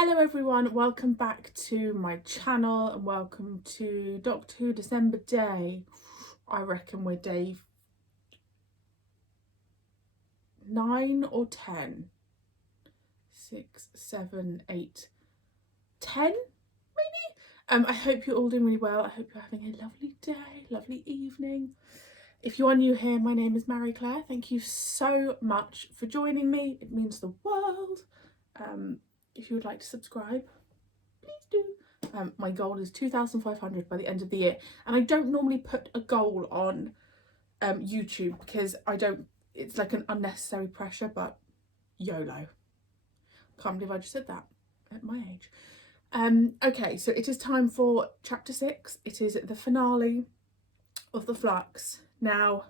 Hello everyone, welcome back to my channel and welcome to Doctor Who December Day. I reckon we're day 9 or 10. 6, 7, 8, 10 maybe? I hope you're all doing really well. I hope you're having a lovely day, lovely evening. If you are new here, my name is Marie-Clare. Thank you so much for joining me. It means the world. If you would like to subscribe, please do. My goal is 2,500 by the end of the year, and I don't normally put a goal on YouTube because it's like an unnecessary pressure, but YOLO. Can't believe I just said that at my age. Okay, so it is time for chapter 6. It is the finale of the FLUX. Now,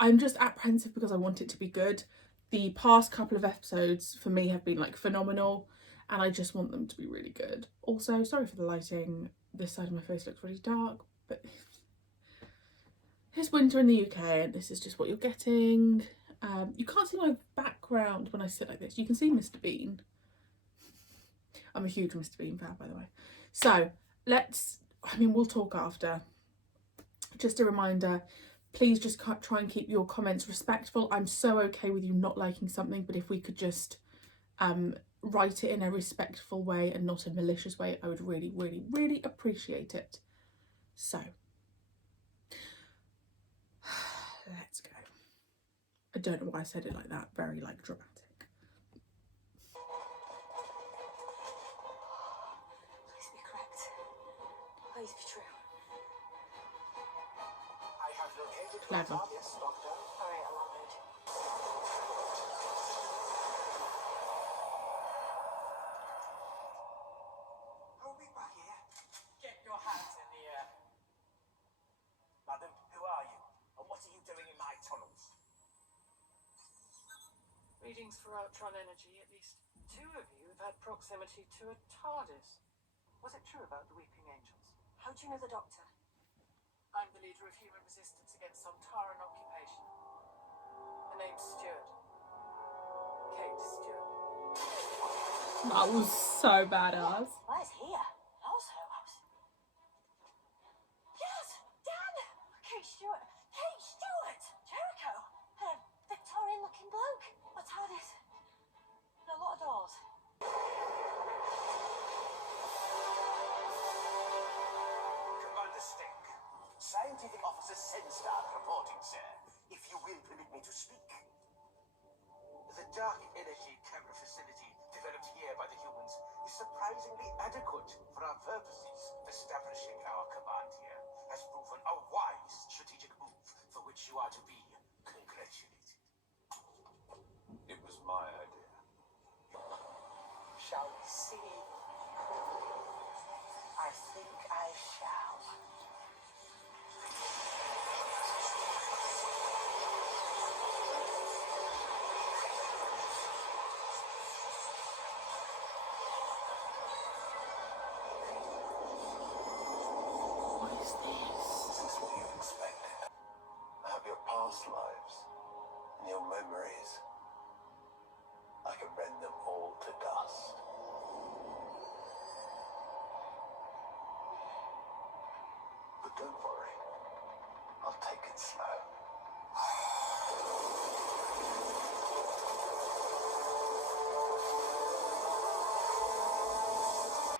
I'm just apprehensive because I want it to be good. The past couple of episodes for me have been like phenomenal, and I just want them to be really good. Also, sorry for the lighting. This side of my face looks really dark, but it's winter in the UK and this is just what you're getting. You can't see my background when I sit like this. You can see Mr. Bean. I'm a huge Mr. Bean fan, by the way. So we'll talk after. Just a reminder, please just try and keep your comments respectful. I'm so okay with you not liking something, but if we could just write it in a respectful way and not a malicious way, I would really, really, really appreciate it. So, let's go. I don't know why I said it like that, very like dramatic. Please be correct. Please be true. I have located Clever. your targets, Doctor. Alright, alarm mode. Hold me back here. Get your hands in the air. Madam, who are you? And what are you doing in my tunnels? Readings for Outron energy. At least two of you have had proximity to a TARDIS. Was it true about the Weeping Angels? How do you know the Doctor? I'm the leader of human resistance against Sontaran occupation. The name's Stewart. Kate Stewart. That was so badass. Where's here? Also, Yes! Dan! Kate Stewart! Kate Stewart! Jericho! Victorian looking bloke. A TARDIS. And a lot of doors. Commander Stink. Scientific Officer Senstar reporting, sir. If you will permit me to speak. The dark energy camera facility developed here by the humans is surprisingly adequate for our purposes. Establishing our command here has proven a wise strategic move for which you are to be congratulated. It was my idea. Shall we see? I think I shall. What is this? This is what you expected. I have your past lives and your memories. I can rend them all to dust. But don't worry, I'll take it slow.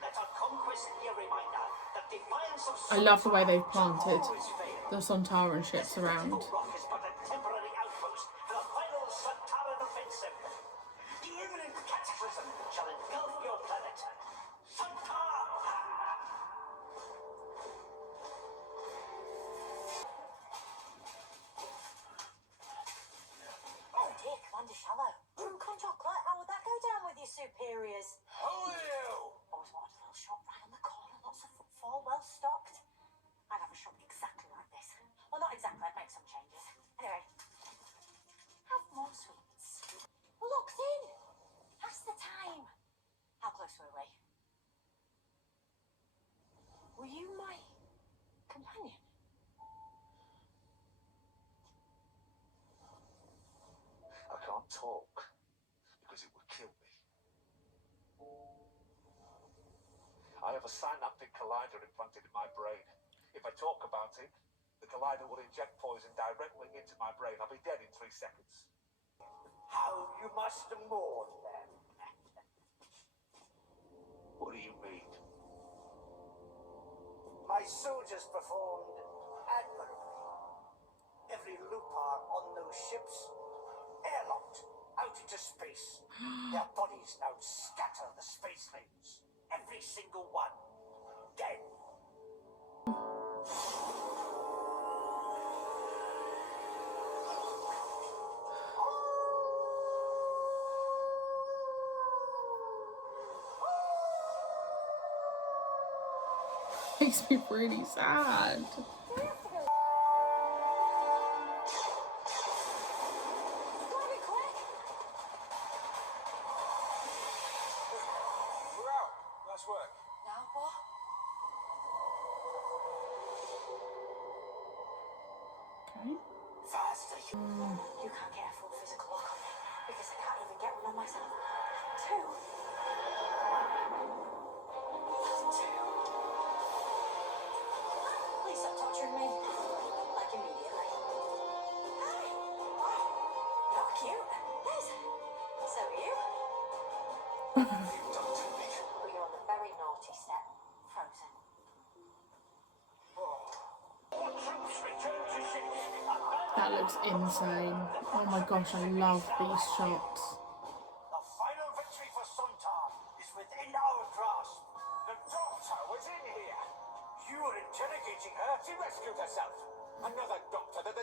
Let our conquest be a reminder that defiance of I love the way they've Sontar planted always fails. the Sontaran ships around. This rock is but a temporary outpost for the final Sontaran offensive. The imminent cataclysm shall engulf your planet. Sontar! Oh dear, Commander Shallow. Drunk on chocolate? How would that go down with your superiors? Who are you? Always wanted a little shop right on the corner, lots of footfall, well stocked. I'd have a shop exactly like this. Well, not exactly, I'd make some changes. Anyway, have more sweets. We're locked in. That's the time. How close were we? Were you my companion? I can't talk. I have a synaptic collider implanted in my brain. If I talk about it, the collider will inject poison directly into my brain. I'll be dead in 3 seconds. How you must mourn them. What do you mean? My soldiers performed admirably. Every loophole on those ships, airlocked out into space. Their bodies now scatter the space lanes. Every single one dead. Makes me really sad. We're out. Nice work. Now what? Okay. Faster, you. You can't get a full physical lock on me because I can't even get one on myself. 2. That's 2. Please stop torturing me. Like immediately. Hi. Wow. Not cute. Yes. So are you? What have you done to me? Well, you're on the very naughty step. Frozen. All troops return to ships. That looks insane. Oh my gosh, I love these shots. The final victory for Sontar is within our grasp. The doctor was in here. You were interrogating her. She rescued herself. Another doctor, the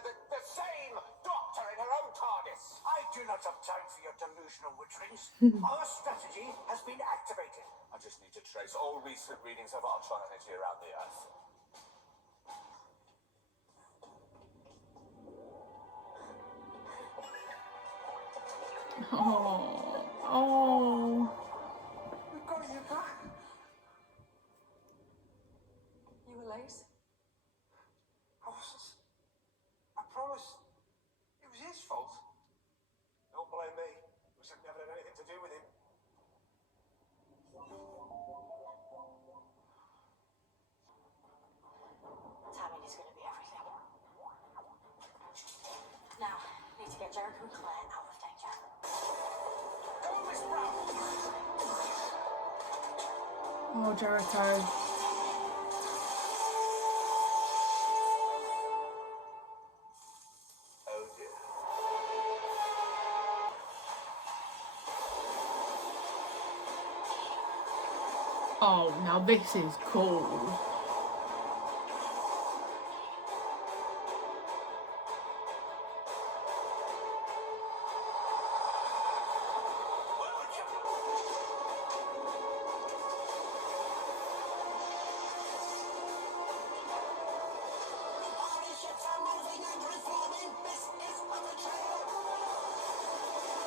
same doctor in her own TARDIS. I do not have time for your delusional witterings. Our strategy has been activated. I just need to trace all recent readings of Ultron energy around the Earth. Oh, oh. We've got you back. You were late? I promise. It was his fault. Don't blame me. Wish I'd never had anything to do with him. Timing is going to be everything. Now, need to get Jericho and Claire out of danger. Go, Miss Brown! Oh, Jericho. Oh dear. Oh, now this is cool.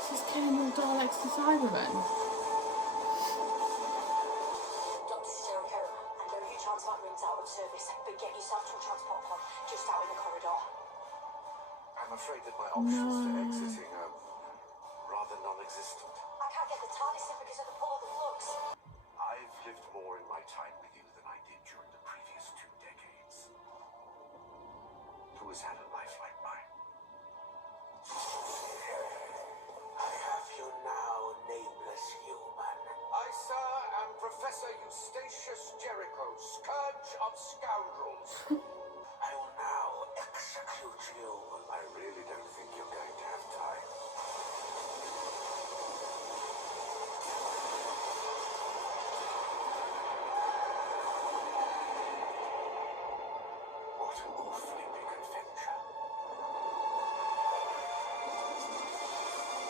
This is killing all Daleks and Cybermen. Dr. Jericho, I know your transport room's out of service, but get yourself to a transport pod just out in the corridor. I'm afraid that my options for No. exiting are rather non-existent. I can't get the TARDIS in because of the pull of the flux. I've lived more in my time with you than I did during the previous 2 decades. Who has had a life like mine? I have you now, nameless human. I, sir, am Professor Eustachius Jericho, Scourge of Scoundrels. I will now execute you. I really don't think you're going to have time. What an awfully big adventure.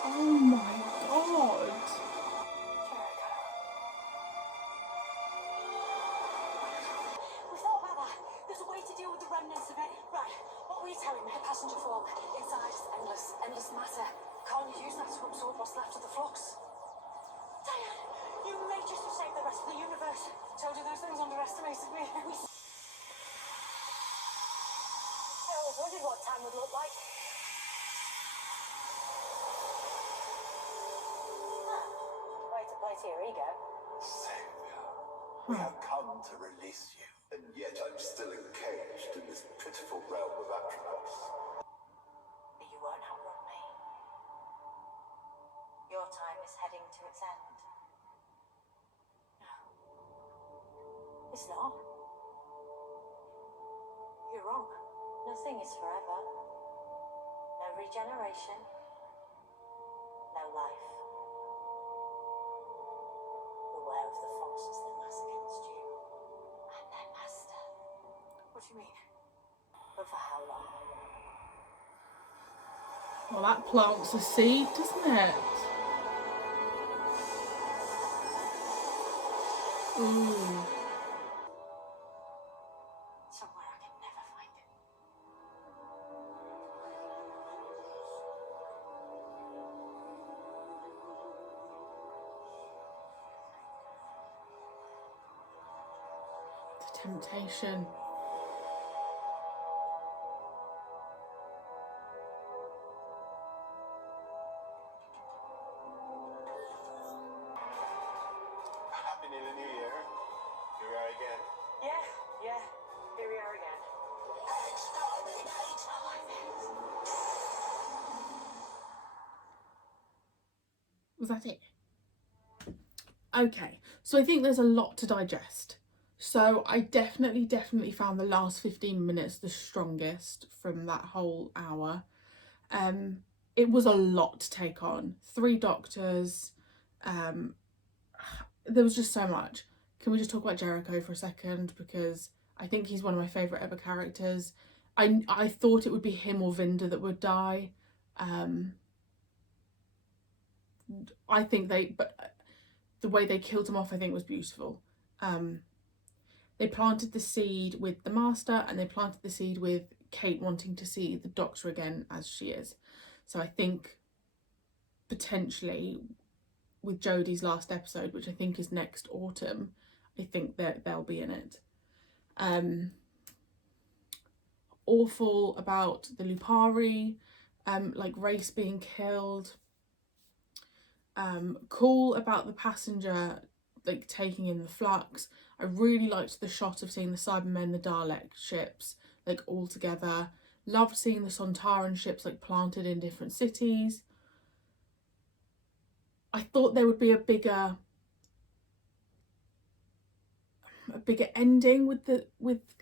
Oh my god. Jericho. We thought about that. There's a way to deal with the remnants of it. Right, what were you telling me? The passenger form. Inside is endless matter. Can't you use that to absorb what's left of the flux? Diane, you may just have saved the rest of the universe. Told you those things underestimated me. I always wondered what time would look like. Way to play to your ego. Savior. We have come to release you, and yet I'm still encaged in this pitiful realm of FLUX. But you won't outrun me. Your time is heading to its end. No. It's not. You're wrong. Nothing is forever. No regeneration. No life. Beware of the forces that mass against you. I'm their master. What do you mean? But for how long? Well, that plants a seed, doesn't it? Ooh. Somewhere I can never find it. The temptation. Happy New Year. Here we are again. Yeah. Here we are again. Was that it? Okay, so I think there's a lot to digest. So I definitely found the last 15 minutes the strongest from that whole hour. It was a lot to take on. 3 doctors. There was just so much. Can we just talk about Jericho for a second? Because I think he's one of my favourite ever characters. I thought it would be him or Vinda that would die. I think the way they killed him off, I think, was beautiful. They planted the seed with the Master, and they planted the seed with Kate wanting to see the Doctor again as she is. So I think potentially with Jodie's last episode, which I think is next autumn, I think that they'll be in it. Awful about the Lupari, like Race being killed. Cool about the passenger like taking in the FLUX. I really liked the shot of seeing the Cybermen, the Dalek ships like all together. Loved seeing the Sontaran ships like planted in different cities. I thought there would be a bigger ending with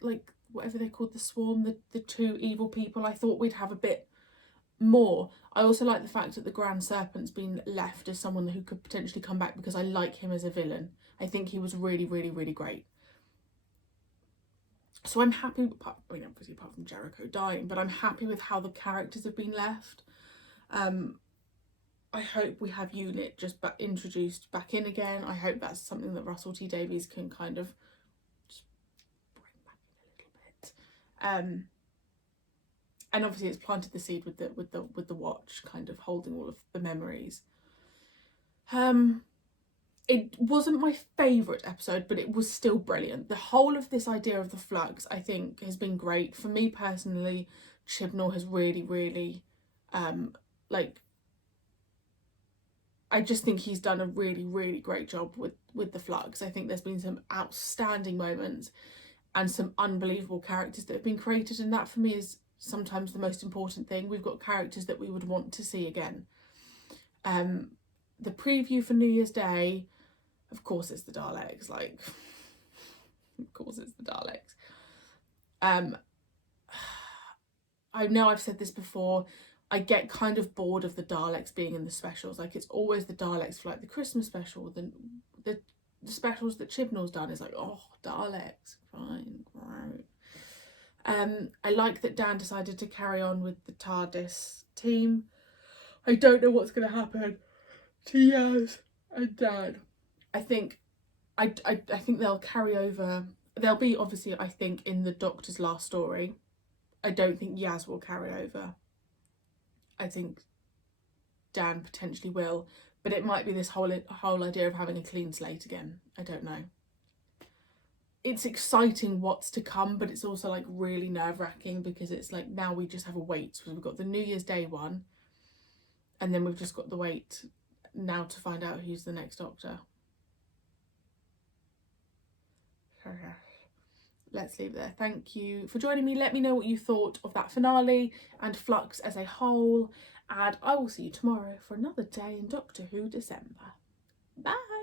like whatever they called the swarm, the 2 evil people. I thought we'd have a bit more. I also like the fact that the Grand Serpent's been left as someone who could potentially come back, because I like him as a villain. I think he was really great. So I'm happy, obviously apart from Jericho dying, but I'm happy with how the characters have been left. I hope we have Unit just introduced back in again. I hope that's something that Russell T Davies can kind of just bring back in a little bit. And obviously it's planted the seed with the watch, kind of holding all of the memories. It wasn't my favourite episode, but it was still brilliant. The whole of this idea of the FLUX, I think, has been great. For me personally, Chibnall has really I just think he's done a really great job with the FLUX. I think there's been some outstanding moments and some unbelievable characters that have been created, and that for me is sometimes the most important thing. We've got characters that we would want to see again. The preview for New Year's Day, of course it's the Daleks, like of course it's the Daleks. I know I've said this before, I get kind of bored of the Daleks being in the specials. Like, it's always the Daleks for like the Christmas special, the specials that Chibnall's done is like, oh, Daleks, fine, great. I like that Dan decided to carry on with the TARDIS team. I don't know what's going to happen to Yaz and Dan. I think they'll carry over. They'll be obviously, I think, in the Doctor's last story. I don't think Yaz will carry over. I think Dan potentially will, but it might be this whole idea of having a clean slate again. I don't know. It's exciting what's to come, but it's also like really nerve-wracking, because it's like now we just have a wait. So we've got the New Year's Day one, and then we've just got the wait now to find out who's the next Doctor. let's leave it there. Thank you for joining me. Let me know what you thought of that finale and Flux as a whole, and I will see you tomorrow for another day in Doctor Who December. Bye.